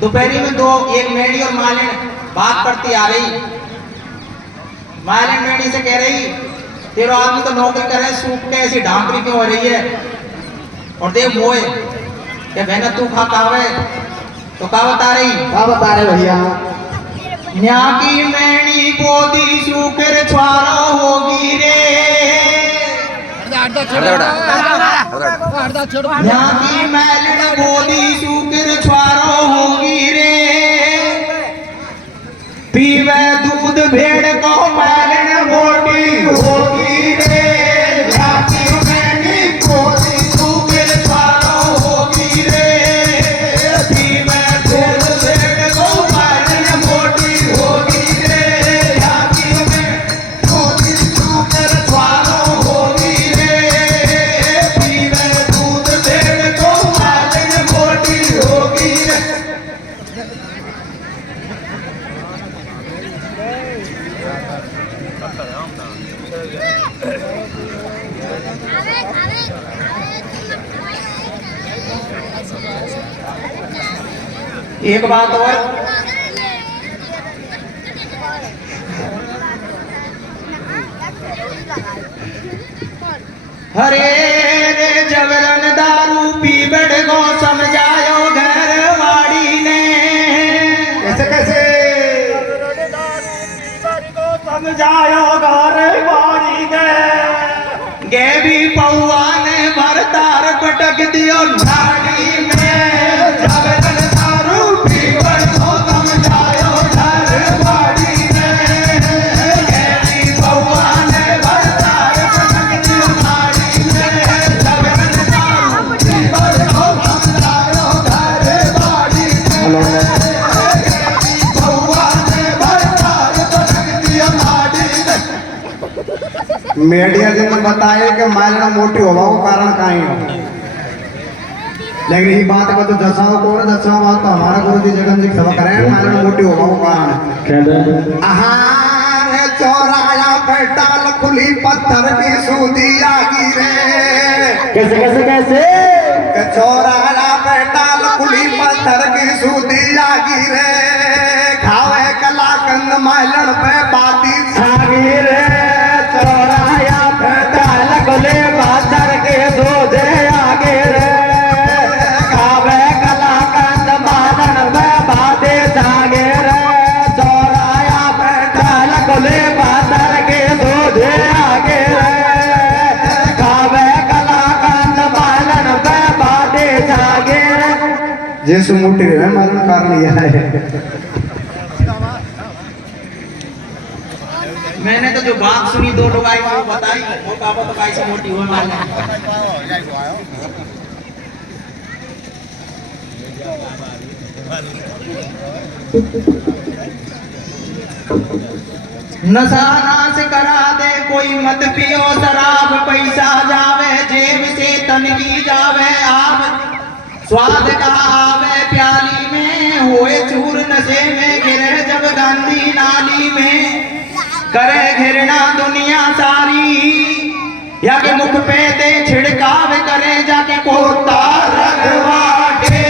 दोपहरी में दो एक मेढ़ी और मालिन बात करती आ रही। मालिन मेढ़ी से कह रही, तेरो आदमी तो नौकरी करे, सूख के ऐसी ढांकरी क्यों हो रही है? और देव मोए कि बहना तू खा कावे, तो का बता रही? क्या बता रहे भैया? न्या की मेढ़ी बोदी सूकर छुआरो होगी रे, न्या की मैलिन बोदी सूकर छुआरो होगी रे, पीवे दूध भेड़ को मैलिन मोटी होगी रे, न्या की मेढ़ी बोदी सूकर छुआरो होगी रे, पीवे दूध भेड़ को मैलिन मोटी होगी रे, न्या की मेढ़ी बोदी सूकर छुआरो होगी रे, पीवे दूध भेड़ को मैलिन मोटी होगी रे। एक बात और, हरे रे जबरन दारू पी बड़ गो समझायो घर वाड़ी ने, कैसे कैसे समझायो घर वाड़ी ने, गे भी पौआ ने भरतार पटक दियो झाड़ी में, जबरन दारू पी बड़ गो समझायो घर वाड़ी ने, गे भी पौआ ने भरतार पटक दियो झाड़ी में, जबरन दारू पी बड़ गो समझायो घर वाड़ी ने, पौआ ने भरतार पटक दियो झाड़ी में। मीडिया जी ने बताया कि मालिना मोटी होवा को कारण कहीं हो, लेकिन ये बात को तो दसाओ को दसाओ बात तो हमारा गुरु जी जगन जी सब करें मालिना मोटी होवा को कारण आहार चौराया पे डाल खुली पत्थर की सूदी आगी रे, कैसे कैसे कैसे चौराया पे डाल खुली पत्थर की सूदी आगी रे, खावे कलाकंद मालन पे बाती छागी रे, चौराया पे डाल खुली पत्थर के दूधे आगे रे, खावे कलाकंद मालन पे बाती छागे रे, चौराया पे डाल खुली पत्थर के दूधे आगे रे, खावे कलाकंद मालन पे बाती छागे रे। जैसे मोटी है मालन कारण यह है। मैंने तो जो बात सुनी दो लोग आई वो बताई, वो पापा तो कैसे मोटी हुई मान नशा नाश करा दे कोई मत पियो शराब, पैसा जावे जेब से तनगी जावे आब, स्वाद का आवे प्याली में, होए चूर नशे में गिरे जब गांधी नाली में, करे घिरना दुनिया सारी, या के मुख पे दे छिड़काव करे जाके कोता रखवाटे,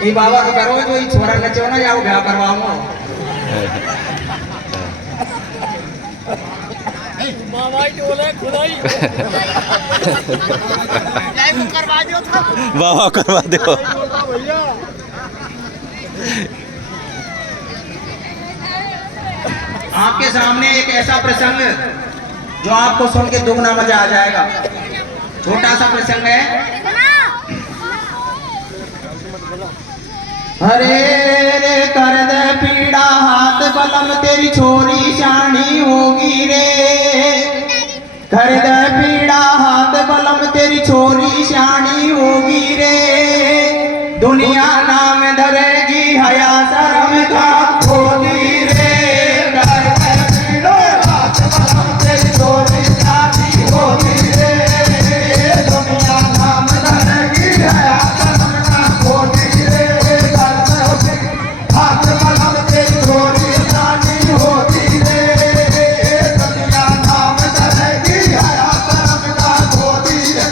ये बाबा तो करो जो छोरा नचो ना जाओ ब्याह करवाओ। बाबा करवा दो। आपके सामने एक ऐसा प्रसंग जो आपको सुन के दुगना मजा आ जाएगा। छोटा सा प्रसंग है। हरे रे कर दे पीड़ा हाथ बलम तेरी छोरी शानी होगी रे, कर दे पीड़ा हाथ बलम तेरी छोरी शानी होगी। दुनिया नाम धरेगी हया शर्म का खोली रे दुनिया नाम धरेगी हया शर्म का खोली रे हाथ मलम के चोरी जानी होती रे दुनिया नाम धरेगी हया शर्म का खोली रे।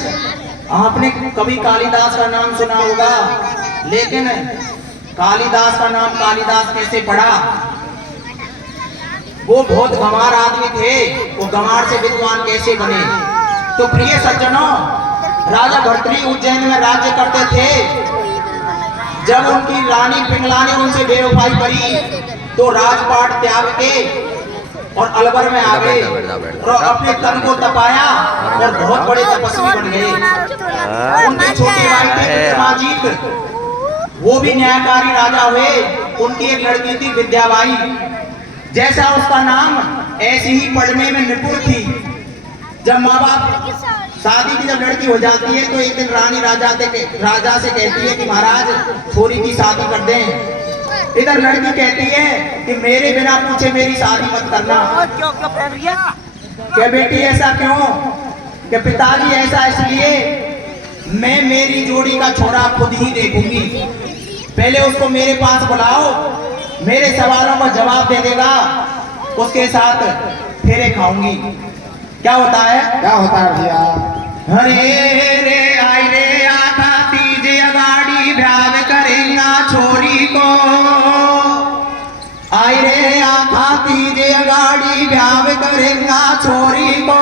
आपने कभी कालिदास का नाम सुना होगा, लेकिन कालिदास का नाम कालिदास कैसे पड़ा? वो बहुत गंवार आदमी थे, वो गंवार से विद्वान कैसे बने? तो प्रिय सज्जनों, राजा भर्तृहरि उज्जैन में राज्य करते थे। जब उनकी रानी पिंगला ने उनसे बेवफाई करी तो राजपाट त्याग के और अलवर में आ गए और अपने तन को तपाया और बहुत बड़े तपस्वी बन गए। उनके छोटे भाई थे विक्रमाजीत, वो भी न्यायकारी राजा हुए। उनकी एक लड़की थी विद्याबाई, जैसा उसका नाम ऐसी ही पढ़ने में निपुण थी। जब माँ बाप शादी की जब लड़की हो जाती है तो एक दिन रानी राजा से कहती है कि महाराज छोरी की शादी कर दें। इधर लड़की कहती है कि मेरे बिना पूछे मेरी शादी मत करना। क्या बेटी ऐसा क्यों? कि पिताजी ऐसा इसलिए, मैं मेरी जोड़ी का छोरा खुद ही देखूंगी, पहले उसको मेरे पास बुलाओ, मेरे सवालों का जवाब दे देगा, उसके साथ फेरे खाऊंगी। क्या होता है? क्या होता है भैया? हरे रे आई रे आखा तीजे गाड़ी भ्याव करेगा छोरी को, आई रे आखा तीजे गाड़ी भ्याव करेगा छोरी को,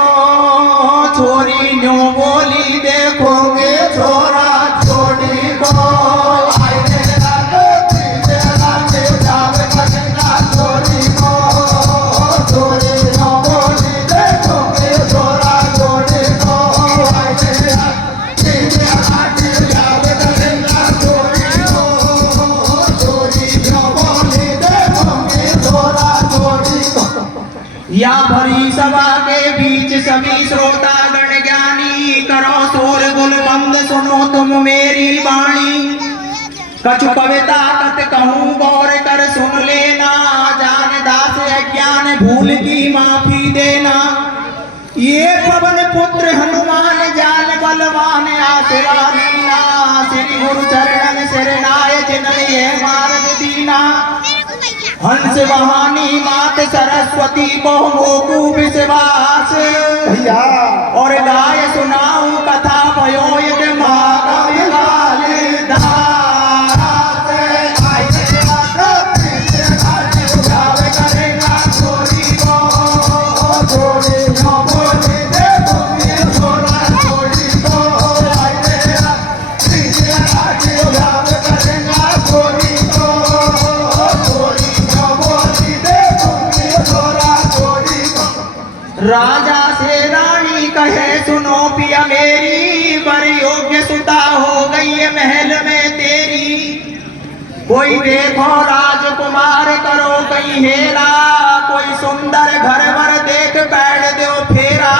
छोरी न्यू बोली देखोगे छोरा छोड़ी को, आई रे आखा तीजे गाड़ी भ्याव करेगा छोरी को, छोरी न्यू बोली देखोगे छोरा छोड़ी को, आई रे आखा तीजे गाड़ी भ्याव करेगा छोरी को, छोरी न्यू बोली देखोगे छोरा छोड़ी को। या भरी सभा के बीच सभी श्रोतागण ज्ञानी, करो शोर गुल बंद सुनो तुम मेरी वाणी, कछु कविता कत कहूँ गौर कर सुन लेना, जान दास अज्ञान भूल की माफी देना। ये पवन पुत्र हनुमान जान बलवान आसरा दीना, श्री गुरु चरणन शरणाय जिनन ये मार्ग दीना, हंस वाहनी मात सरस्वती को मोकू विश्वास, भैया और गाय सुनाऊं कथा भयो एक महाकवि कालिदास। आई रे आखा तीजे गाड़ी भ्याव करेगा छोरी को, छोरी न्यू बोली देखोगे छोरा छोड़ी को, आई रे आखा तीजे गाड़ी भ्याव करेगा छोरी को, छोरी न्यू बोली देखोगे छोरा छोड़ी को। राजा से रानी कहे सुनो पिया मेरी, बर योग्य सुता हो गई है महल में तेरी, कोई देखो राजकुमार करो कहीं हेरा, कोई सुंदर घर वर देख बैठ दो फेरा।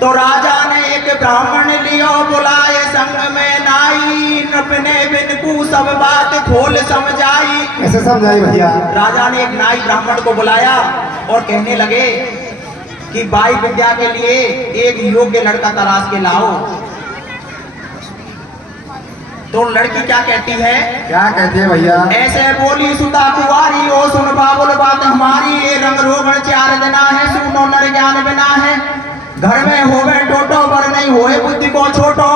तो राजा ने एक ब्राह्मण लियो बुलाए संग में नाई, नपने बिनकू सब बात खोल समझाई। कैसे समझाई भैया? राजा ने एक नाई ब्राह्मण को बुलाया और कहने लगे कि बाई विद्या के लिए एक योग्य लड़का तलाश के लाओ। तो लड़की क्या कहती है? क्या कहती है भैया? ऐसे बोली सुता कुवारी, ओ सुन बाबुल बात हमारी, ये रंग रोगण चार दिना है, सुनो नर ज्ञान बिना है, घर में होवे टोटो बर नहीं होए बुद्धि को छोटो,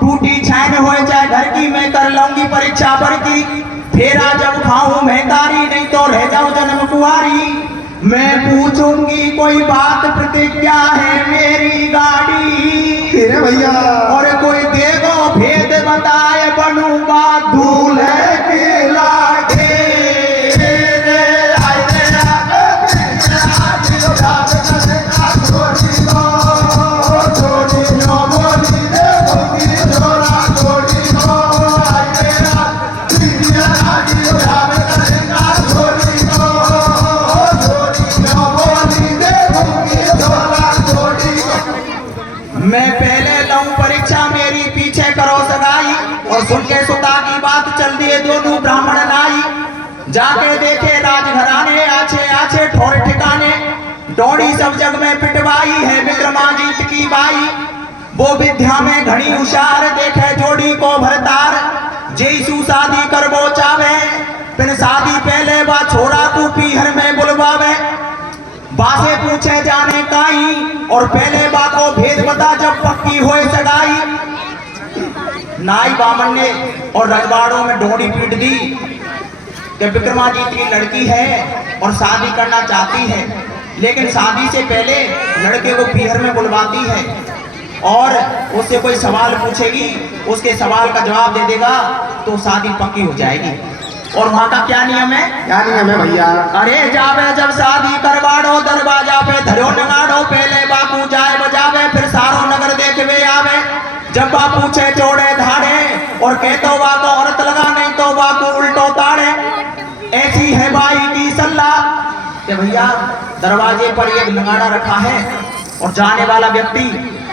टूटी छैन होए चाहे घर की, मैं कर लूंगी परीक्षा पर की, फेरा जब खाऊं महतारी, नहीं तो रह जाऊं जन्म कुआरी, मैं पूछूंगी कोई बात प्रतिज्ञा है मेरी गाड़ी, तेरे भैया और कोई देगो भेद बताए बनूंगा दूल्हे के लागे। मैं पहले लऊं परीक्षा मेरी, पीछे करो सगाई, और सुन के सुता की बात दोनों ब्राह्मण नाई जाके देखे राजघराने आछे आछे ठोर ठिकाने डोड़ी सब जग में पिटवाई है विक्रमाजीत की बाई। वो विद्या में घड़ी होशियार देखे जोड़ी को भरतार जैसू शादी कर वो चावे फिर शादी पहले बा छोरा तू पीहर में बुलवावे बासे पूछे जाने काई और पहले बा को भेद बता जब पक्की होए सगाई। नाई बामन ने और रजवाड़ों में ढोड़ी पीट दी कि विक्रमाजीत की लड़की है और शादी करना चाहती है लेकिन शादी से पहले लड़के को पीहर में बुलवाती है और उससे कोई सवाल पूछेगी उसके सवाल का जवाब दे देगा तो शादी पक्की हो जाएगी। और वहाँ का क्या नियम है? क्या नियम है भैया? अरे जावे जब शादी करवाड़ो दरवाजा पे धरो नगाड़ो पहले बापू जाए बजावे फिर सारो नगर देखवे आवे जब बापू छे चौड़े धाड़े और कहतो वाको औरत लगा नहीं तो वाको उल्टो ताड़े। ऐसी है बाई की सल्लाह कि भैया दरवाजे पर एक नगाड़ा रखा है और जाने वाला व्यक्ति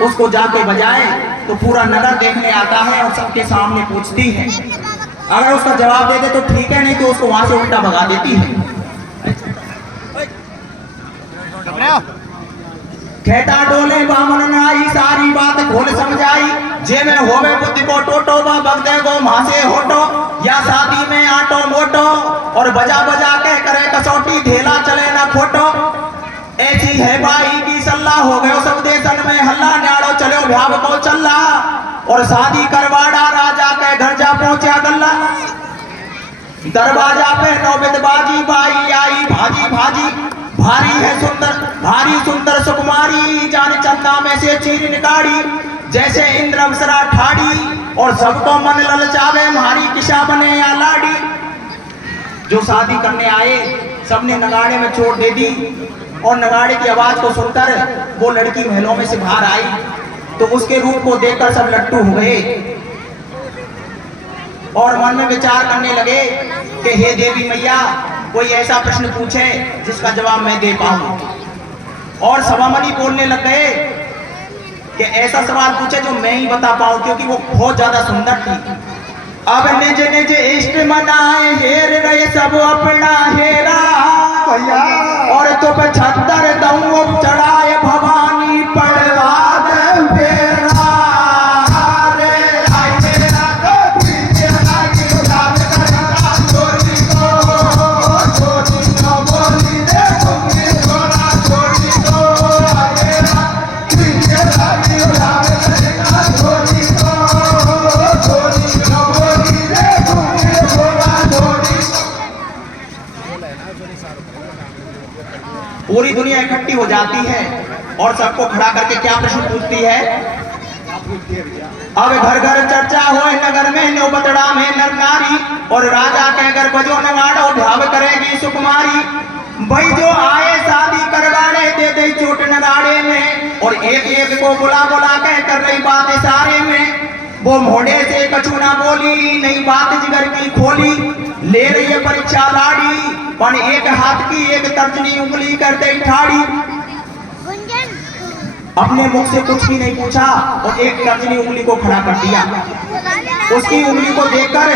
उसको जाके बजाए तो पूरा नगर देखने आता है और सबके सामने पूछती है अगर उसका जवाब दे दे तो ठीक है नहीं तो उसको वहां से उल्टा भगा देती है। कहता डोले बामन नाई सारी बात खोल समझाई जे में होवे बुद्धि को टोटो बा बगदे को मासे होटो या शादी में आटो मोटो और बजा बजा के करे कसौटी धेला चले ना खोटो। ऐसी है बाई की सल्लाह हो गयो सब देशन में हल्ला न्याड़ो चलो भ्याव को चल्ला और शादी करवाड़ा राजा के घर जा पहुंचा गल्ला। दरवाजा पे नौबत बाजी बाई आई भाजी भाजी भारी सुंदर सुकुमारी जान चंदा में से चीर निकाड़ी जैसे इंद्र अप्सरा ठाड़ी और सबको मन ललचावे मारी किशा बने या लाड़ी। जो शादी करने आए सबने नगाड़े में चोट दे दी और नगाड़े की आवाज को सुनकर वो लड़की महलों में से बाहर आई तो उसके रूप को देखकर सब लट्टू हो गए और मन में विचार करने लगे कि हे देवी मैया कोई ऐसा प्रश्न पूछे जिसका जवाब मैं दे पाऊं। और सभामणि बोलने लग गए कि ऐसा सवाल पूछे जो मैं ही बता पाऊं क्योंकि वो बहुत ज्यादा सुंदर थी। अब निज निज इष्ट मनाए हेर रहे सब अपना हेरा भैया और तो पे छत्तर दऊ चढ़ाए भवानी पड़वा दे फेरा रे आई मेरा को तेरा की उड़ाव करना चोरी को बोली दे तुमने छोरा चोरी को मेरा तेरा की उड़ाव करना चोरी को बोली दे तुमने छोरा चोरी। पूरी दुनिया इकट्ठी हो जाती है और सबको खड़ा करके क्या प्रश्न पूछती है? अब घर घर चर्चा हो नगर में नौबतड़ा में नर नारी और राजा के घर बजो नगाड़ो ध्याव करेगी सुकुमारी। भाई जो आए शादी करवाने दे दे चोट नगाड़े में और एक एक को बुला बुला के कर रही बात सारे में वो मोड़े से कछु ना बोली नहीं बात जिगर की खोली ले रही है परीक्षा लाड़ी पर एक हाथ की एक तर्जनी उंगली करते ठाड़ी। अपने मुख से कुछ भी नहीं पूछा और एक तर्जनी उंगली को खड़ा कर दिया। उसकी उंगली को देखकर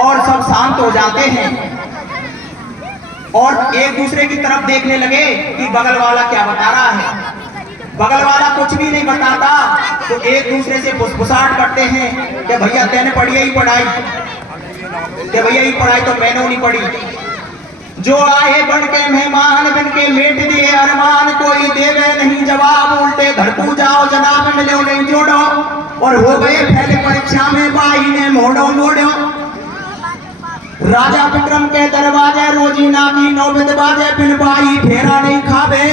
और सब शांत हो जाते हैं और एक दूसरे की तरफ देखने लगे कि बगल वाला क्या बता रहा है। बगल वाला कुछ भी नहीं बताता तो एक दूसरे से फुसफुसाहट करते हैं कि भैया तेने पढ़ी ही पढ़ाई कि भैया ही पढ़ाई तो मैंने नहीं पढ़ी। जो आए बन के मेहमान बन के मेट दिए अरमान कोई देवे नहीं जवाब उल्टे घर को जाओ जनाब मिले नहीं जोड़ो और हो गए पहले परीक्षा में बाई ने मोड़ो मोड़ो। राजा विक्रम के दरवाजे रोजीना की नौबत बाजे बिन बाई फेरा नहीं खावे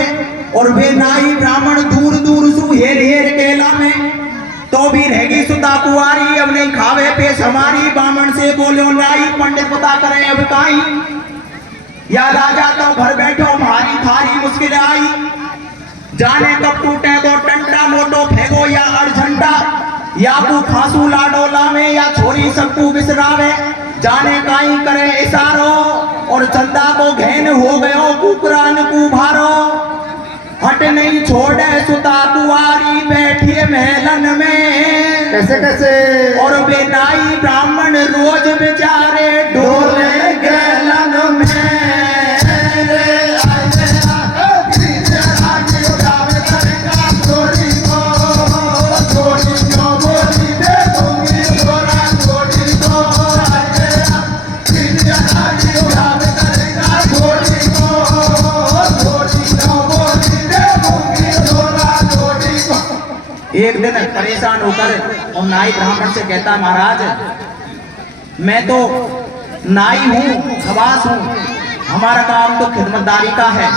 और वे नाई ब्राह्मण दूर दूर सु हेर हेर केला में तो भी रहेगी सुता कुआरी अब नहीं खावे पेश हमारी। बामण से बोलो नाई पंडित पता करे अब काई या राजा तो घर बैठो भारी थारी मुश्किल आई जाने कब टूटे तो टंटा मोटो फेगो या अड़झंटा या को फांसू लाडो लावे या छोरी सबको बिसरावे जाने काई करे इशारो और चंदा को घेन हो गयो कुकरान को भारो हट नहीं छोड़े सुता कुआरी बैठिए महलन में कैसे कैसे और बेनाई ब्राह्मण रोज बेचारे एक दिन परेशान होकर और नाई ब्राह्मण से कहता, महाराज मैं तो नाई हूँ, खवास हूँ, हमारा काम तो खिदमतदारी का है,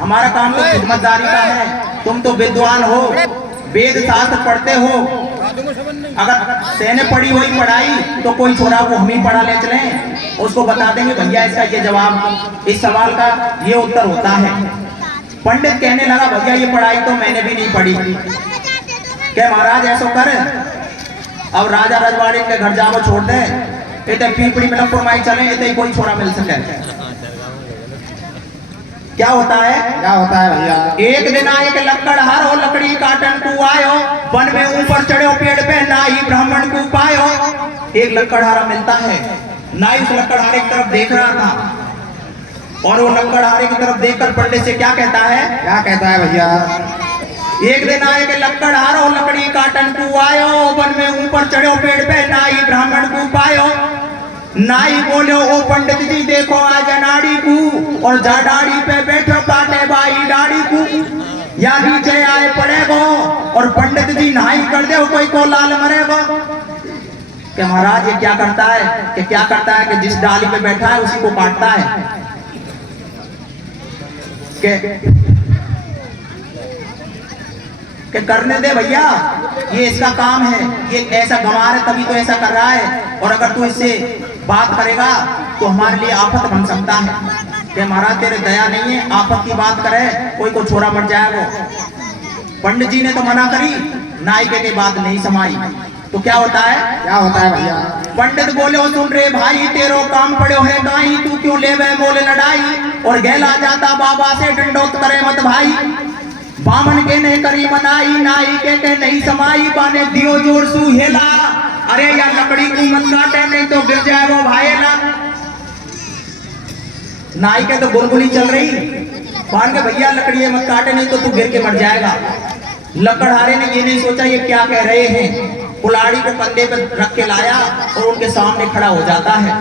हमारा काम तो खिदमतदारी का है। तुम तो विद्वान हो, वेद शास्त्र पढ़ते हो, अगर सेने पढ़ी हुई पढ़ाई तो कोई छोरा को हम ही पढ़ा ले चलें, उसको बता देंगे भैया इसका ये जवाब, इस सवाल का ये उत्तर होता है। पंडित कहने लगा, भैया ये पढ़ाई तो मैंने भी नहीं पढ़ी। क्या महाराज ऐसा कर, अब राजा रजवाड़ी के घर जाओ छोड़ दे, इतने पीपड़ी मिलमपुर माई चले, इतने कोई छोरा मिल सके। क्या होता है भैया? एक दिन आए के लकड़हार हो, लकड़ी काटन को आयो, वन में ऊपर चढ़ो पेड़ पे, नाई ब्राह्मण को पायो। एक लकड़हारा मिलता है, नाई उस लकड़हारे की तरफ देख रहा था और वो लकड़हारे की तरफ देखकर पंडित से क्या कहता है भैया? एक दिन आए के लकड़हार हो, लकड़ी काटन को आयो, वन में ऊपर चढ़ो पेड़ पे, नाई ब्राह्मण को पायो। नाई बोले, ओ पंडित जी देखो आज नाड़ी को, और जा डाड़ी पे बैठो काटे बाई डाड़ी को, या नीचे आए पड़ेगो, और पंडित जी नहाई कर दे कोई को लाल मरेगो। कि महाराज ये क्या करता है कि जिस डाली पे बैठा है उसी को काटता है। कि करने दे भैया, ये इसका काम है, ये ऐसा गंवार है तभी तो ऐसा कर रहा है, और अगर तू इससे बात करेगा तो हमारे लिए आफत बन सकता है। कि महाराज तेरे दया नहीं है, आफत की बात करे कोई को छोरा मर जाएगा। पंडित जी ने तो मना करी, नाई के बात नहीं समाई, तो क्या होता है भैया? पंडित बोले, ओ सुन रे भाई, तेरो काम पड़ो है गाई, तू क्यों ले वे मोले लड़ाई, और गैला जाता बाबा से डंडोत करे मत भाई। बामन के ने करी मनाई, नाई के नहीं समाई, बाने दियो जोर सू हेला, अरे यार लकड़ी को मत काटे नहीं तो गिर जाए वो भाईला। नाई के तो गुलगुली चल रही, मान के भैया लकड़ी मत काटे नहीं तो तू गिर के मर जाएगा। लकड़हारे ने ये नहीं सोचा ये क्या कह रहे हैं, कुल्हाड़ी को कंधे पे रख के लाया और उनके सामने खड़ा हो जाता है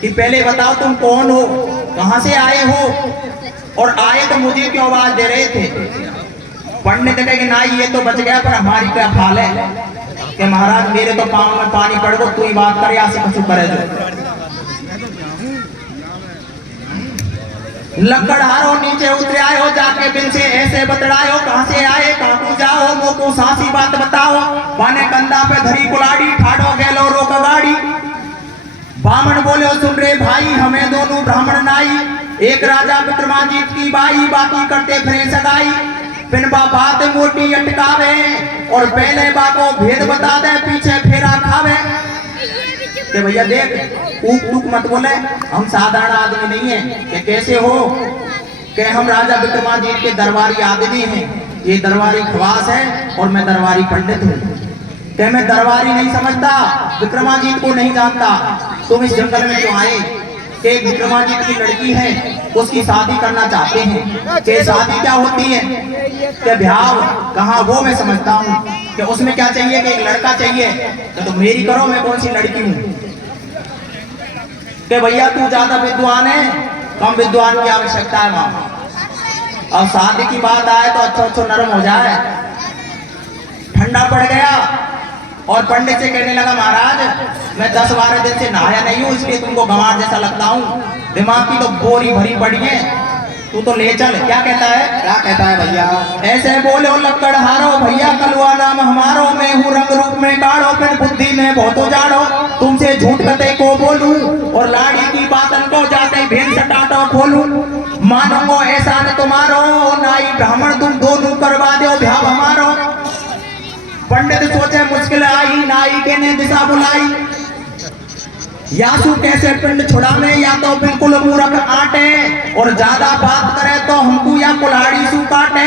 कि पहले बताओ तुम कौन हो, कहां से आए हो, और आए तो मुझे क्यों आवाज दे रहे थे। पंडित कहे कि नाई ये तो बच गया, पर हमारी क्या हाल है कि महाराज मेरे तो पांव में पानी पड़ गो, तू ही बात करे, ऐसे कुछ करे जो। लकड़हारो नीचे उतरे आए हो, जाके बिन से ऐसे बतड़ायो, कहां से आए कहां को जाओ, मोको सासी बात बताओ। बाने कंधा पे धरी कुलाड़ी, ठाड़ो गेलो रोक गाड़ी। बामन बोले, सुन रे भाई हमें दोनों ब्राह्मण नाई, एक राजा विक्रमाजीत की बाई, बाकी करते फिरे सगाई। बिन बात मोटी अटकावे, और पहले बाको भेद बता दे, पीछे फेरा खावे। कि भैया देख ऊक टूक मत बोले, हम साधारण आदमी नहीं है। कि कैसे हो, कि हम राजा विक्रमाजीत के दरबारी आदमी हैं, ये दरबारी खवास है और मैं दरबारी पंडित हूँ। कि मैं दरबारी नहीं समझता, विक्रमाजीत को नहीं जानता, तुम इस जंगल में क्यों आए? कि एक विक्रमाजीत की लड़की है, उसकी शादी करना चाहते हैं। कि शादी क्या होती है, कि ब्याह कहाँ, वो मैं समझता हूँ। कि उसमें क्या चाहिए कि एक लड़का चाहिए, तो मेरी करो, मैं कौन सी लड़की हूँ। कि भैया तू ज्यादा विद्वान है, कम विद्वान की आवश्यकता है वहां। और शादी की बात आए तो अच्छा नरम हो जाए। ठंडा पड़ गया और पंडित से कहने लगा, महाराज मैं 10-12 दिन से नहाया नहीं हूँ, इसलिए तुमको गंवार जैसा लगता हूँ, दिमाग की तो बोरी भरी पड़ी है, तू तो ले चल। क्या कहता है भैया? ऐसे बोले ओ लकड़हारो, भैया कलुआ नाम हमारो, मैं हूँ रंग रूप में गाढ़ो, फिर बुद्धि में बहुत उजाड़ो। तुमसे झूठ कते को बोलूं, और लाड़ी की बातन को जाते भेद सटाटो खोलूं। मानूंगो ऐसा न तुम्हारो, नाई ब्राह्मण तुम दोनों करवा दो भ्याव हमारो। पंडित सोचे मुश्किल आई, नाई के ने दिशा बुलाई। यासु कैसे पिंड छुड़ा में, या तो बिल्कुल मूर्ख आटे, और ज्यादा बात करे तो हमको या कुल्हाड़ी सु काटे।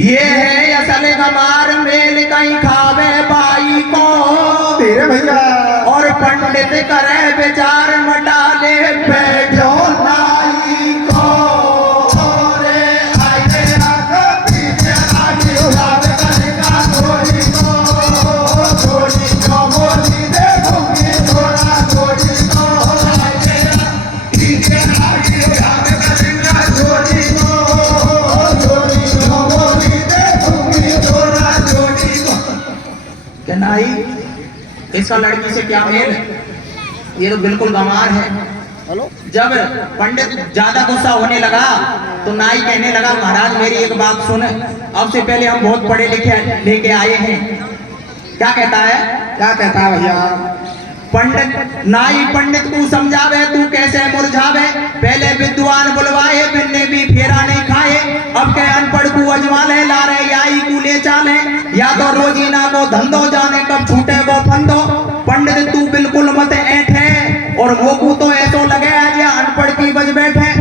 ये है असल गमार, मेल कहीं खावे बाई को, तेरे भैया। और पंडित करे विचार मटाले बैठो नाई को। कि नहीं इसका लड़की से क्या मेल, ये तो बिल्कुल गंवार है। जब पंडित ज्यादा गुस्सा होने लगा तो नाई कहने लगा महाराज मेरी एक बात सुन, अब से पहले हम बहुत पढ़े लिखे लेके आए हैं। क्या कहता है? क्या कहता है भैया? पंडित नाई पंडित को समझावे तू कैसे मुरझावे, पहले विद्वान बुलवाए बिन्ने भी फेरा नहीं खाए, अब के अनपढ़ को अजमा ले ला रहे याई को ले चाले, या तो रोजीना को धंधो जाने कब छूटे वो फंदो। पंडित तू बिल्कुल मत ऐठे और मोकू तो ऐसो लगे आज या अनपढ़ की बज बैठे।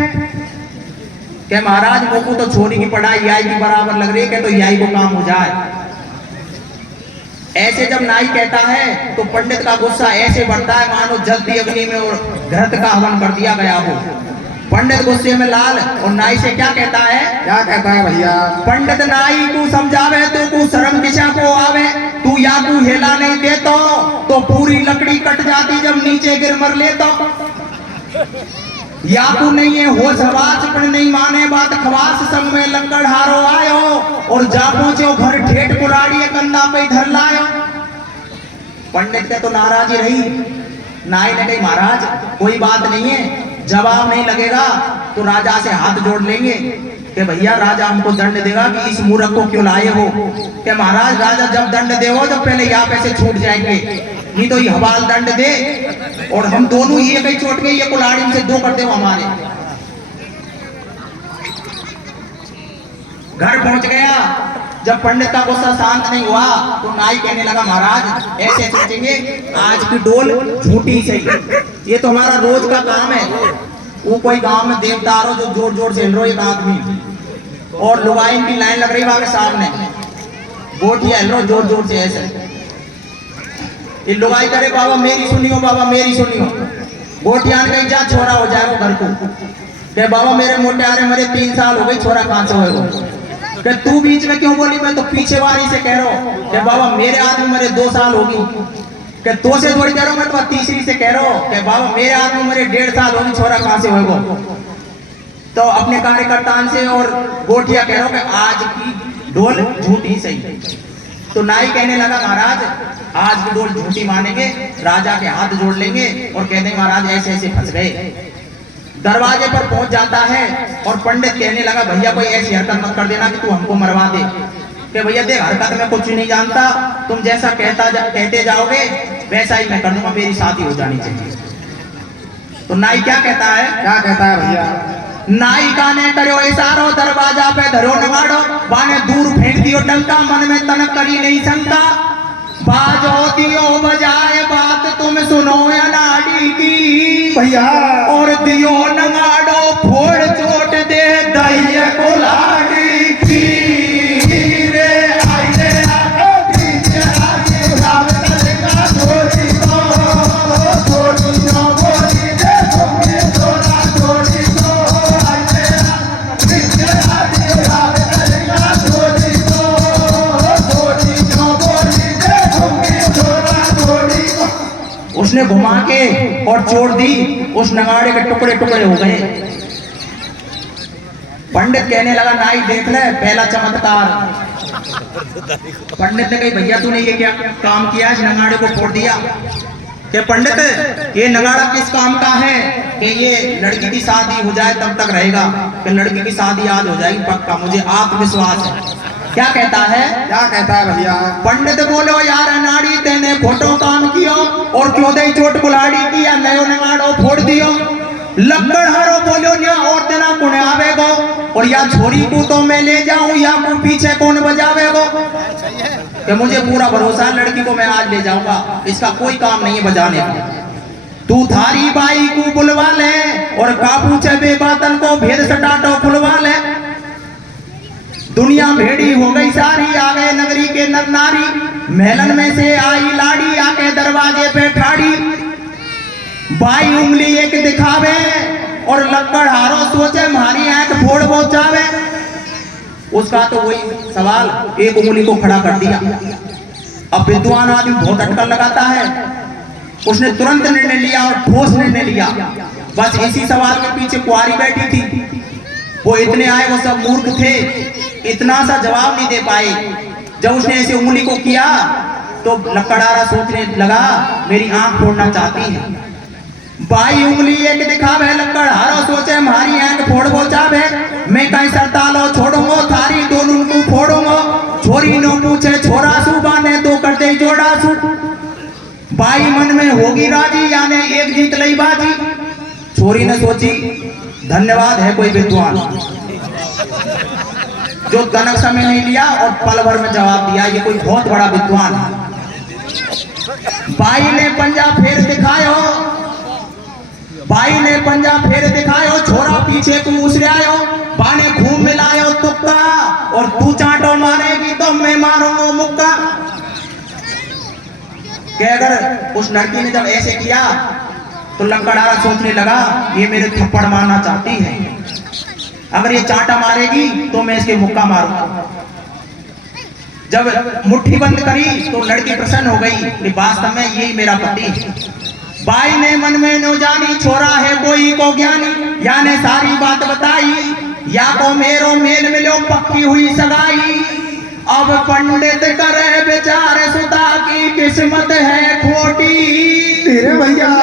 के महाराज मोकू तो छोरी की पढ़ाई याई की बराबर लग रही है, तो याई को काम हो जाए। ऐसे जब नाई कहता है तो पंडित का गुस्सा ऐसे बढ़ता है मानो जल्दी अग्नि में और घृत का हवन कर दिया गया हो। पंडित गुस्से में लाल और नाई से क्या कहता है? क्या कहता है भैया? पंडित नाई को समझावे तो को शर्म किसा को आवे, तू या को हेला नहीं देतो तो पूरी लकड़ी कट जाती जब नीचे गिर मर लेतो। या को नहीं है होश हवास पर नहीं माने बात खवास, संग में लंगड़ हारो आयो और जा पहुंचो घर ठेठ कुलाड़ी कंधा पे धर लायो। पंडित के तो नाराजी रही, नाई ने कही महाराज कोई बात नहीं है, जवाब नहीं लगेगा तो राजा से हाथ जोड़ लेंगे कि भैया राजा हमको दंड देगा कि इस मूर्ख को क्यों लाए हो। कि महाराज राजा जब दंड देवो तो पहले यहाँ पैसे छूट जाएंगे, नहीं तो ये हवाल दंड दे और हम दोनों ये कहीं चोट के ये कुल्हाड़ी से दो कर दे हमारे। घर पहुंच गया, जब पंडित का गुस्सा शांत नहीं हुआ तो नाई कहने लगा महाराज ऐसे सोचेंगे आज की डोल झूठी सही, ये तो हमारा रोज का काम है। वो कोई गांव में देवदार हो जो जोर जोर से हिल रहा है एक आदमी और लुगाइन की लाइन लग रही वहां के सामने, गोटियां हिल रहा जोर जोर से ऐसे। ये लुगाई करे बाबा मेरी सुनियो, बाबा मेरी सुनियो। गोटियां कहीं जा छोरा हो जाए वो घर को, के बाबा मेरे मोटे आ रहे मेरे 3 साल हो गई, छोरा कहां से होगा। कि तू बीच में क्यों बोली, मैं तो पीछे वाली से कह रहा हूँ कि बाबा मेरे आदमी मेरे 2 साल होगी। कि तो से थोड़ी कह रहा हूँ, मैं तो तीसरी से कह रहा हूँ कि बाबा मेरे आदमी मेरे 1.5 साल होगी, छोरा कहां से होगा। तो अपने कार्यकर्ता से और गोटिया कह रहा हूँ कि आज की डोल झूठी सही। तो नाई कहने लगा महाराज आज की डोल झूठी मानेंगे, राजा के हाथ जोड़ लेंगे और कहते हैं महाराज ऐसे ऐसे फंस गए। दरवाजे पर पहुंच जाता है और पंडित कहने लगा भैया कोई ऐसी हरकत मत कर देना कि तू हमको मरवा दे। कि भैया देख हरकत में कुछ नहीं जानता, तुम जैसा कहते जाओगे वैसा ही मैं कर दूंगा, मेरी शादी हो जानी चाहिए। तो नाई क्या कहता है? क्या कहता है भैया? नाई का ने करो इशारो दरवाजा पे धरो नगाड़ो, बाने दूर फेंक दियो डंका, मन में तनक करी नहीं शंका। बाजो दियो बजाए बात तुम सुनो या नाड़ी की भैया और दियो नगाड़ो फोड़ चोट दे दहिया को लाड़ी की। रे आई रे पीछे आगे उड़ावे तड़का छोड़ी को छोड़ी नो बोली दे तुमने छोड़ा छोड़ी को। आई रे पीछे आगे उड़ावे तड़का छोड़ी को छोड़ी नो बोली दे तुमने छोड़ा छोड़ी को। उसने घुमा के और छोड़ दी, उस नगाड़े के टुकड़े टुकड़े हो गए। पंडित कहने लगा नाई देख ले पहला चमत्कार। पंडित ने कही भैया तूने ये क्या काम किया, इस नगाड़े को फोड़ दिया। कि पंडित ये नगाड़ा किस काम का है? कि ये लड़की की शादी हो जाए तब तक रहेगा। कि लड़की की शादी आज हो जाएगी पक्का, मुझे आत्मविश्वास है। क्या कहता है? क्या कहता है भैया? पंडित बोलो यार अनाड़ी तेने फोटो काम कियो और क्यों दे चोट कुल्हाड़ी की या नयो नगाड़ो फोड़ दियो। लक्कड़ हारो बोलो न्या और तेना कुने आवेगो और या छोरी को तो मैं ले जाऊं या को पीछे कौन बजावेगो। कि मुझे पूरा भरोसा है लड़की को मैं आज ले जाऊंगा, इसका कोई काम नहीं है बजाने का। तू थारी बाई को बुलवा ले और काबू चबे बातन को भेद सटाटो खुलवा ले। दुनिया भेड़ी हो गई सारी, आ गए नगरी के नर नारी, महलन में से आई लाड़ी आके दरवाजे पे ठाड़ी। बाई उंगली एक दिखावे और लक्कड़ हारो सोचे मारी आंख फोड़ पहुंचावे। उसका तो वही सवाल, एक उंगली को खड़ा कर दिया। अब विद्वान आदमी बहुत अटकल लगाता है, उसने तुरंत निर्णय लिया और ठोस निर्णय लिया। बस इसी सवाल के पीछे कुंवारी बैठी थी, वो इतने आए वो सब मूर्ख थे, इतना सा जवाब नहीं दे पाए। जब उसने ऐसे उंगली को किया तो लकड़हारा सोचने लगा मेरी आंख फोड़ना चाहती है। बाई उंगली एक दिखावे लकड़हारा सोचे हमारी आंख फोड़बो चाहे, मैं कहीं सरतालो छोड़ूंगो थारी दोनों को फोड़ूंगो। छोरी नो पूछे छोरा सुबह ने तो करते जोड़ा सु। बाई मन में होगी राजी याने एक जीत लई बाजी। छोरी ने सोची धन्यवाद है कोई विद्वान जो तनक समय नहीं लिया और पल भर में जवाब दिया, ये कोई बहुत बड़ा विद्वान है। बाई ने पंजा फेर दिखायो, बाई ने पंजा फेर दिखायो, छोरा पीछे को उसरायो, बाने घूम मिलायो तुक्का और तू चांटो मारेगी तो मैं मारूंगा मुक्का। कि अगर उस लड़की ने जब ऐसे किया तो लकड़हारा सोचने लगा ये मेरे थप्पड़ मारना चाहती है, अगर ये चांटा मारेगी तो मैं इसके मुक्का मारूंगा। जब मुट्ठी बंद करी तो लड़की प्रसन्न हो गई कि वास्तव में यही मेरा पति है। बाई ने मन में न जानी छोरा है कोई को ज्ञानी, या ने सारी बात बताई या को मेरो मेल मिलो पक्की हुई सगाई। अब पंडित करे बेचारे सुता की किस्मत है खोटी, तेरे भैया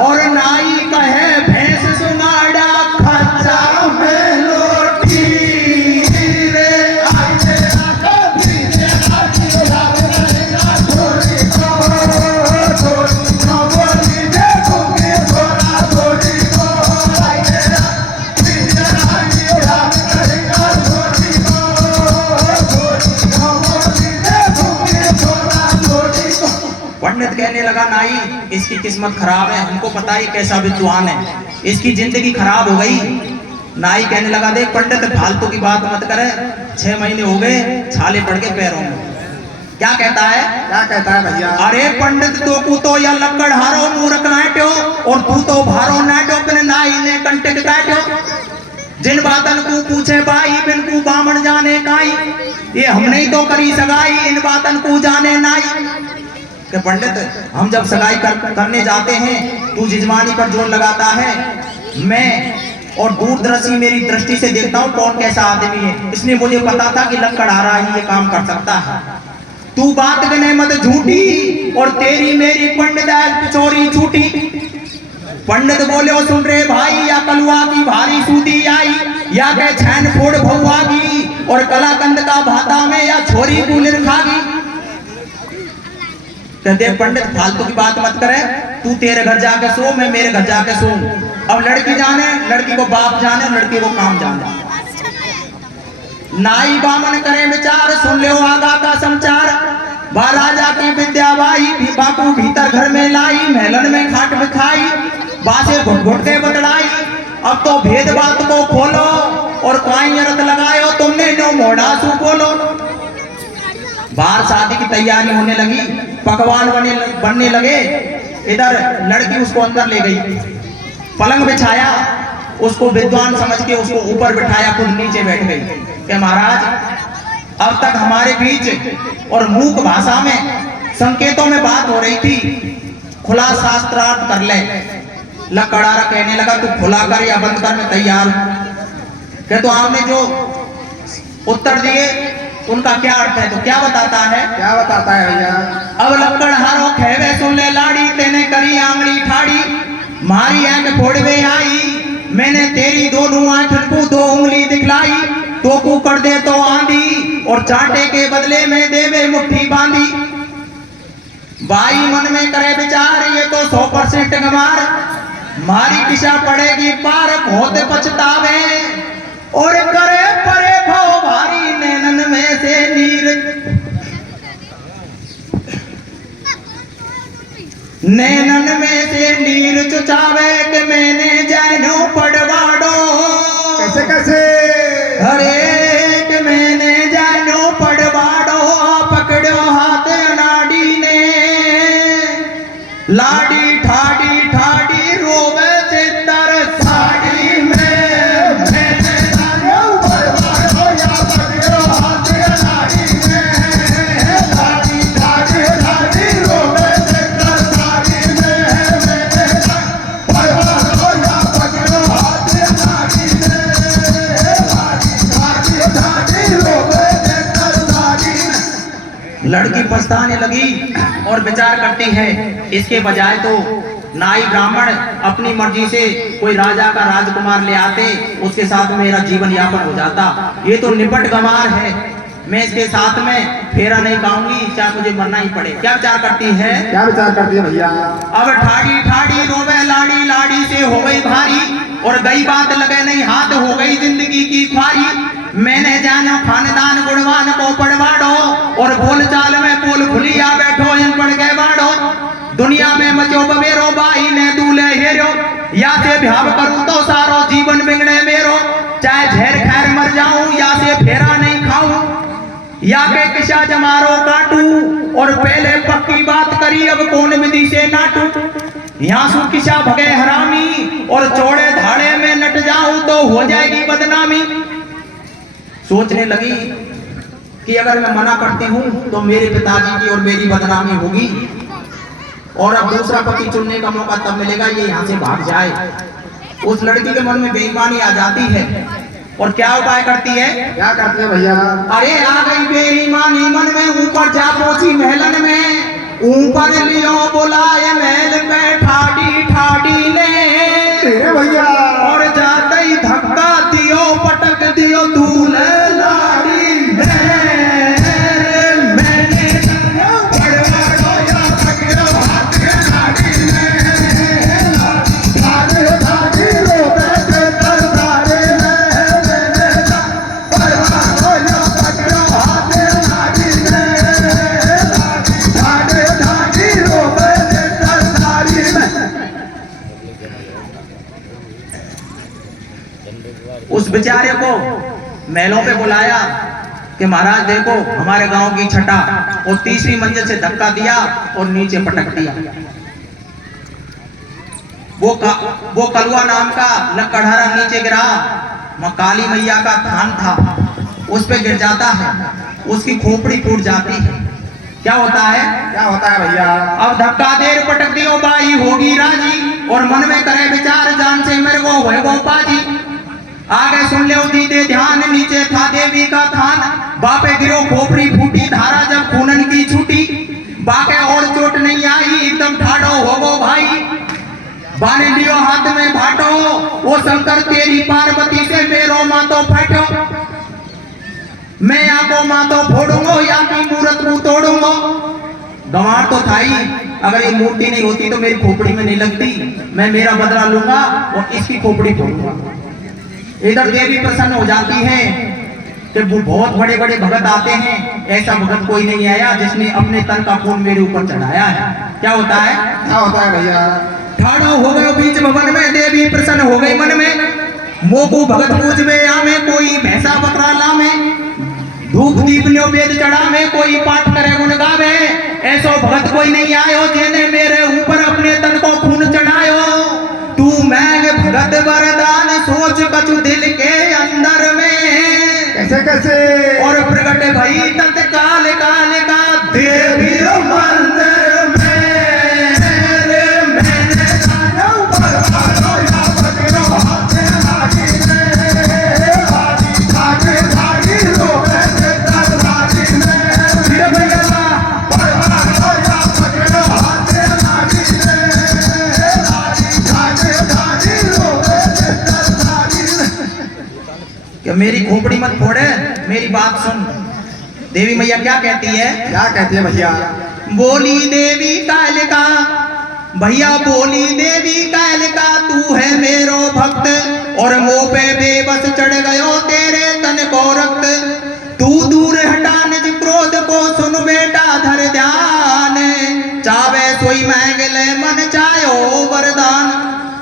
और नाई कहे भैंस सुनाड़ा खच्चा में लोटी। पंडित कहने लगा नाई इसकी किस्मत खराब है, हमको पता है कैसा विद्वान है, इसकी जिंदगी खराब हो गई। नाई कहने लगा देख पंडित फालतू की बात मत करे, 6 महीने हो गए छाले पड़ के पैरों में। क्या कहता है? क्या कहता है भैया? अरे पंडित तो को तो या लकड़हारो मूर्ख नाट्यो और तू तो भारो नाट्यो बिन नाई ने कंटिक काट्यो। जिन बातन को पूछे बाई बिन को बामण जाने काई, ये हमने ही तो करी सगाई इन बातन को जाने नाई। कि पंडित हम जब सगाई करने जाते हैं तू जिजमानी पर जोर लगाता है, मैं और दूरदर्शी मेरी दृष्टि से देखता हूँ कौन कैसा आदमी है, इसलिए मुझे पता था कि लकड़हारा ही ये काम कर सकता है। तू बात गने मत झूठी और तेरी मेरी पंडित चोरी छूटी। पंडित बोले ओ सुन रे भाई या कलुआ की भारी सूदी आई, या के छैन फोड़ भौआगी और कलाकंद का भाता में या छोरी को लिरखागी। कहते पंडित फालतू की बात मत करे, तू तेरे घर जाके सो मैं मेरे घर जाके सो। अब लड़की जाने, लड़की को बाप जाने, लड़की को काम जाने। नाई बामन करे विचार सुन ले आगा का समाचार। बा राजा की विद्या बाई भी बापू भीतर घर में लाई, महलन में खाट बिछाई बासे घुट घुट के बतलाई। अब तो भेद बात को खोलो और काई रत लगायो तुमने जो मोड़ा सू बोलो। बाहर शादी की तैयारी होने लगी, पकवान बनने लगे। इधर लड़की उसको अंदर ले गई, पलंग बिछाया, उसको विद्वान समझ के उसको ऊपर बिठाया, खुद नीचे बैठ गई। कि महाराज अब तक हमारे बीच और मूक भाषा में संकेतों में बात हो रही थी, खुला शास्त्रार्थ कर ले। लकड़हारा कहने लगा तू खुला कर या बंद कर मैं तैयार हूं। कि तो आपने जो उत्तर दिए उनका क्या अर्थ है? तो क्या बताता है? क्या बताता है भैया? अब लकड़हारो खेवे सुन ले लाड़ी, तेने करी आंगली ठाड़ी, मारी आंख फोड़वे आई, मैंने तेरी दोनों आंखों को 2 उंगली दिखलाई। तो को कर दे तो आंधी और चांटे के बदले में देवे मुट्ठी बांधी। बाई मन में करे विचार ये तो 100% गमार, मारी दिशा पड़ेगी पार बहुत पछतावे, और करे परे भाव भारी नैनन में से नीर, नैनन में से नीर चुचावे कि मैंने जैनो पड़वाड़ो। कैसे कैसे? अरे कि मैंने जैनो पड़वाड़ो, पकड़ो हाथ नाड़ी ने, लाड़ी ठाड़ी ठाड़ी रोवे चित्तर साड़ी में। लड़की पछताने लगी और विचार करती है, इसके बजाय तो नाई ब्राह्मण अपनी मर्जी से कोई राजा का राजकुमार ले आते, उसके साथ मेरा जीवन यापन हो जाता। ये तो निपट गंवार है, मैं इसके साथ में फेरा नहीं खाऊंगी, चाहे मुझे मरना ही पड़े। क्या विचार करती है? क्या विचार करती है भैया? अब ठाड़ी ठाड़ी रोवे लाड़ी, लाड़ी से हो गई भारी, और गई बात लगे नहीं हाथ, हो गई जिंदगी की ख्वारी। मैंने जानो खानदान गुणवान को पड़वाड़ो, और बोल चाल में पोल खुलिया बैठो इन पड़ के बाड़ो। दुनिया में मचो बवेरो, बाई ने दूल्हे हेरो, या से भ्याव करूं तो सारो जीवन बिगड़े मेरो। चाहे झेर खैर मर जाऊं, या से फेरा नहीं खाऊं, या के किसा जमारो काटू, और पहले पक्की बात करी अब कौन विधि से नाटू। यहाँ सु किसा भगे हरामी, और चौड़े धाड़े में नट जाऊं तो हो जाएगी बदनामी। सोचने लगी कि अगर मैं मना करती हूँ तो मेरे पिताजी की और मेरी बदनामी होगी, और अब दूसरा पति चुनने का मौका तब मिलेगा ये यहाँ से भाग जाए। उस लड़की के मन में बेईमानी आ जाती है, और क्या उपाय करती है? क्या करती है भैया? अरे आ गई बेईमानी मन में, ऊपर जा पहुंची महलन में, ऊपर लियो बुलाए महल पे ठाडी ठाडी ने भैया, और जाते ही धक्का दियो पटक दियो दूल्हे लाड़ी ने। उस बेचारे को महलों पे बुलाया कि महाराज देखो हमारे गांव की छटा, और तीसरी मंजिल से धक्का दिया और नीचे पटक दिया। वो कलुआ नाम का लकड़हारा नीचे गिरा, वहां काली मैया का थान था, उस पे गिर जाता है, उसकी खोपड़ी टूट जाती है। क्या होता है? क्या होता है भैया? अब धक्का देर पटक दियो बाई होगी राजी, और मन में करे विचार जान से मेरे को हुए वो पाजी। आगे सुन ले दीदे ध्यान, नीचे था देवी का थान, बापे गिरो खोपड़ी फूटी, धारा जब खूनन की छूटी। बाके और चोट नहीं आई, एकदम ठाड़ो हो गो भाई, बाने लियो हाथ में भाटो, वो शंकर तेरी पार्वती से मेरो मातो फटो। मैं आपको मातो फोड़ूंगा, या की मूर्त को तोड़ूंगा। गंवार तो था ही, अगर ये मूर्ति नहीं होती तो मेरी खोपड़ी में नहीं लगती, मैं मेरा बदला लूंगा और इसकी खोपड़ी फोड़ूंगा। इधर देवी प्रसन्न हो जाती है कि वो बहुत बड़े बड़े भगत आते हैं, ऐसा भगत कोई नहीं आया जिसने अपने तन का खून मेरे ऊपर चढ़ाया है। क्या होता है? क्या होता है भैया? ठाड़ा हो गए बीच भवन में, देवी प्रसन्न हो गई मन में, मोकू भगत पूज में आमे, कोई भैंसा बकरा लामे, धूप दीप न्यो वेद चढ़ा में, कोई पाठ करे गुण गावे। ऐसो भगत कोई नहीं आयो जिन्हें मेरे ऊपर अपने तन को खून चढ़ायो। तू मैंग भगत वरदान सोच कछु दिल के अंदर में, कैसे कैसे? और प्रगट भई तत्काल काल का देवी मंदिर में। मैंने जानो परवानो या पकड़ो हाथे लागी रे, लागी लागी लागी रोवे तेतर लागी में। फिर भैया परवानो या पकड़ो हाथे लागी रे, लागी लागी लागी रोवे तेतर लागी में। क्या मेरी खोपड़ी मत फोड़े, मेरी बात सुन। देवी मैया क्या कहती है? क्या कहती है भैया? बोली देवी कालिका, भैया बोली देवी कालिका, तू है मेरो भक्त, और मोह पे बेबस चढ़ गयो तेरे तन को रक्त। तू दूर हटा निज क्रोध को, सुन बेटा धर ध्यान, चावे सोई मांग ले मन चाहो वरदान।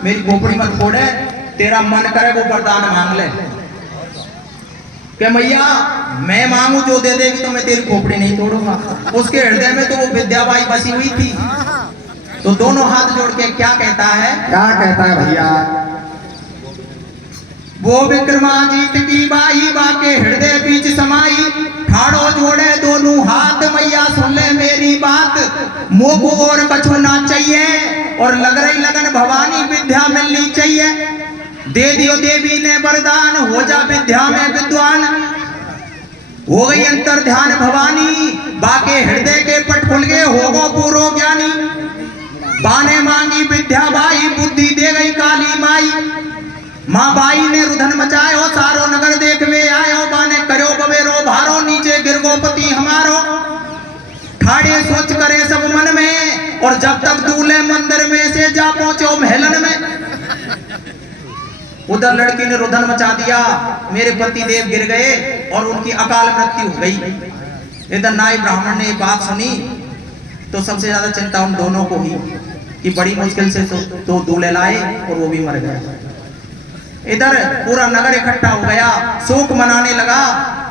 मेरी खोपड़ी मत फोड़े, तेरा मन करे वो वरदान मांग ले। कि मैया मैं मांगू जो दे देगी, तो मैं तेरी खोपड़ी नहीं तोड़ूंगा। उसके हृदय में तो वो विद्याबाई बसी हुई थी, तो दोनों हाथ जोड़ के क्या कहता है? क्या कहता है भैया? वो विक्रमाजीत की बाई बाके हृदय बीच समाई, ठाड़ो जोड़े दोनों हाथ, मैया सुन ले मेरी बात, मोह को और कछु ना चाहिए, और लग रही लगन भवानी विद्या मिलनी चाहिए। दे दियो देवी ने वरदान, हो जा विद्या में विद्वान। हो गई अंतर ध्यान भवानी, बाके हृदय के पट खुल गए होगो पूरो ज्ञानी। बाने मांगी विद्या बाई बुद्धि दे गई काली माई। माँ बाई ने रुधन मचायो सारो नगर देखवे आयो। बाने करो बवेरो भारो नीचे गिरगोपति हमारो। ठाड़े सोच करे सब मन में और जब तक दूल्हे मंदिर में से जा पहुंचो महलन में। उधर लड़की ने रुधन मचा दिया, मेरे पति देव गिर गए और उनकी अकाल मृत्यु हो गई। इधर नाई ब्राह्मण ने ये बात सुनी तो सबसे ज्यादा चिंता उन दोनों को ही कि बड़ी मुश्किल से तो दूल्हे लाए और वो भी मर गए। इधर पूरा नगर इकट्ठा हो गया, शोक मनाने लगा।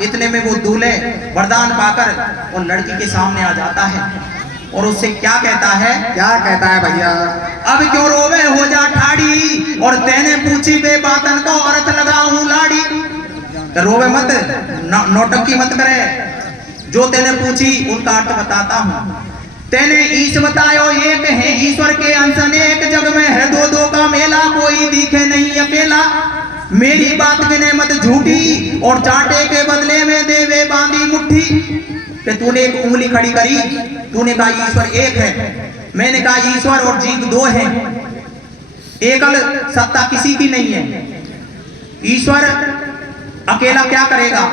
इतने में वो दूल्हे वरदान पाकर और लड़की के सामने आ जाता है और उससे क्या कहता है? क्या कहता है भैया? अब क्यों रोवे हो जा ठाड़ी और तेने पूछी बे बातन को औरत लगाऊं लाड़ी। तो रोवे मत, नौटंकी मत करे। जो तेने पूछी उनका अर्थ बताता हूं। तेने ईश बतायो एक है ईश्वर के अंश अनेक, जग में है दो दो का मेला, कोई दिखे नहीं अकेला। मेरी बात गिने मत झूठी और चाटे के बदले में देवे बांधी मुट्ठी। कि तूने एक उंगली खड़ी करी, तूने कहा ईश्वर एक है, मैंने कहा ईश्वर और जीव दो हैं। एकल सत्ता किसी की नहीं है। ईश्वर अकेला क्या करेगा?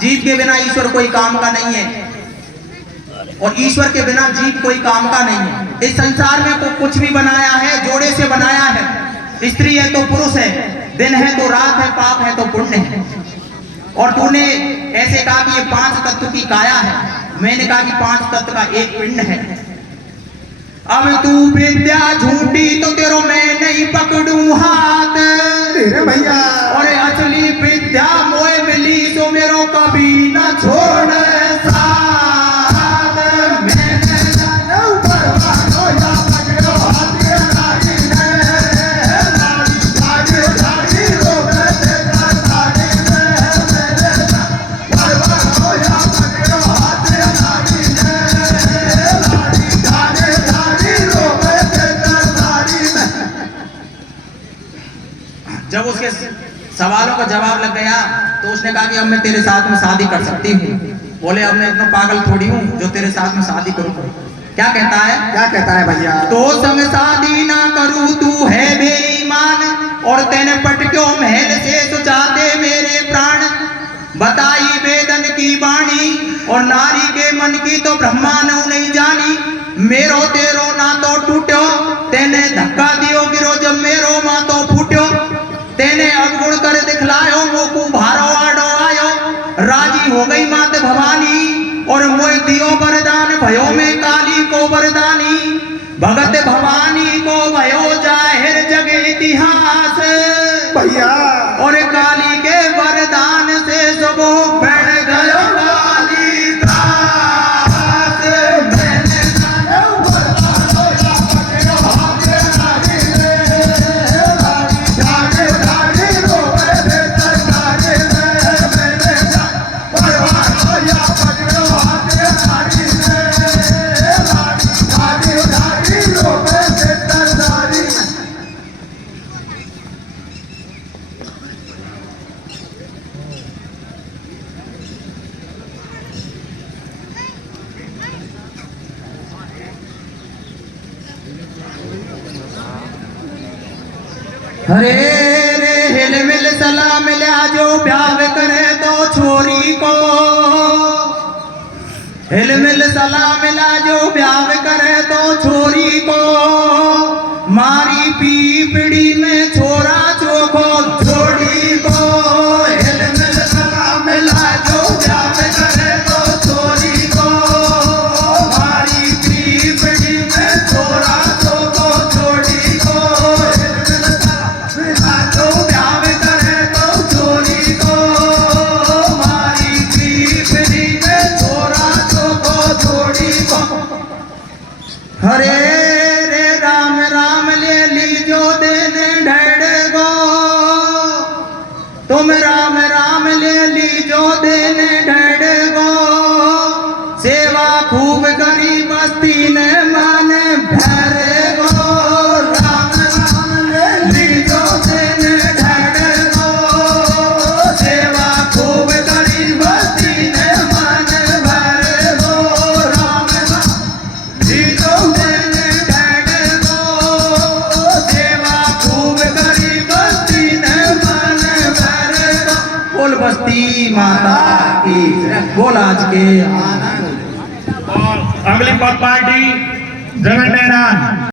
जीव के बिना ईश्वर कोई काम का नहीं है और ईश्वर के बिना जीव कोई काम का नहीं है। इस संसार में को कुछ भी बनाया है जोड़े से बनाया है। स्त्री है तो पुरुष है, दिन है तो रात है, पाप है तो पुण्य है। और तूने ऐसे कहा कि ये 5 तत्व की काया है, मैंने कहा कि 5 तत्व का एक पिंड है। अब तू विद्या झूठी तो तेरो मैं नहीं पकड़ू हाथ भैया। और असली विद्या मोए मिली तो मेरो कभी न छोड़ साथ। जब उसके सवालों का जवाब लग गया तो उसने कहा कि अब मैं तेरे साथ में शादी कर सकती हूँ। बोले अब मैं इतना पागल थोड़ी हूँ जो तेरे साथ में शादी करूँ। क्या कहता है? क्या कहता है भैया? तो संग शादी ना करूँ तू है बेईमान और तेने पटक्यों महल से सुचाते मेरे प्राण। बताई वेदन की वाणी और नारी के मन की तो ब्रह्मांड नहीं जानी। मेरो तेरो ना तो टूट्यो, तेने धक्का दियो गिरो जब मेरो माँ तो फूट्यो। तेने अवगुण कर दिखलायो मोकू भारो आडो आयो। राजी हो गई मात भवानी और मोय दियो वरदान भयो में काली को वरदानी। भगत भवानी को भयो जाहिर जग इतिहास भैया। और काली के वरदान से सबो बढ़ गयो काली दास। हरे रे हिल मिल सलाम मिला जो प्यार करे तो छोरी को। हिल मिल सलाम मिला जो प्यार करे तो छोरी को। मारी पीपड़ी में छोरा चोखो छोड़ी को। हिल मिल सलाम मिला जो प्यार करे तो छोरी को। मारी पीपड़ी में छोरा चोखो छोड़ी को। हरे रे राम राम ले लीजो देने ढेड़ गो। तुम राम राम ले लीजो देने ढेड़ गो। सेवा खूब करी बस्ती ने मन भर गो। राम राम ले लीजो देने ढेड़ गो। सेवा खूब करी बस्ती ने मन भर गो। बस्ती माता की बोल आज के अगली पार्टी जगन मैदान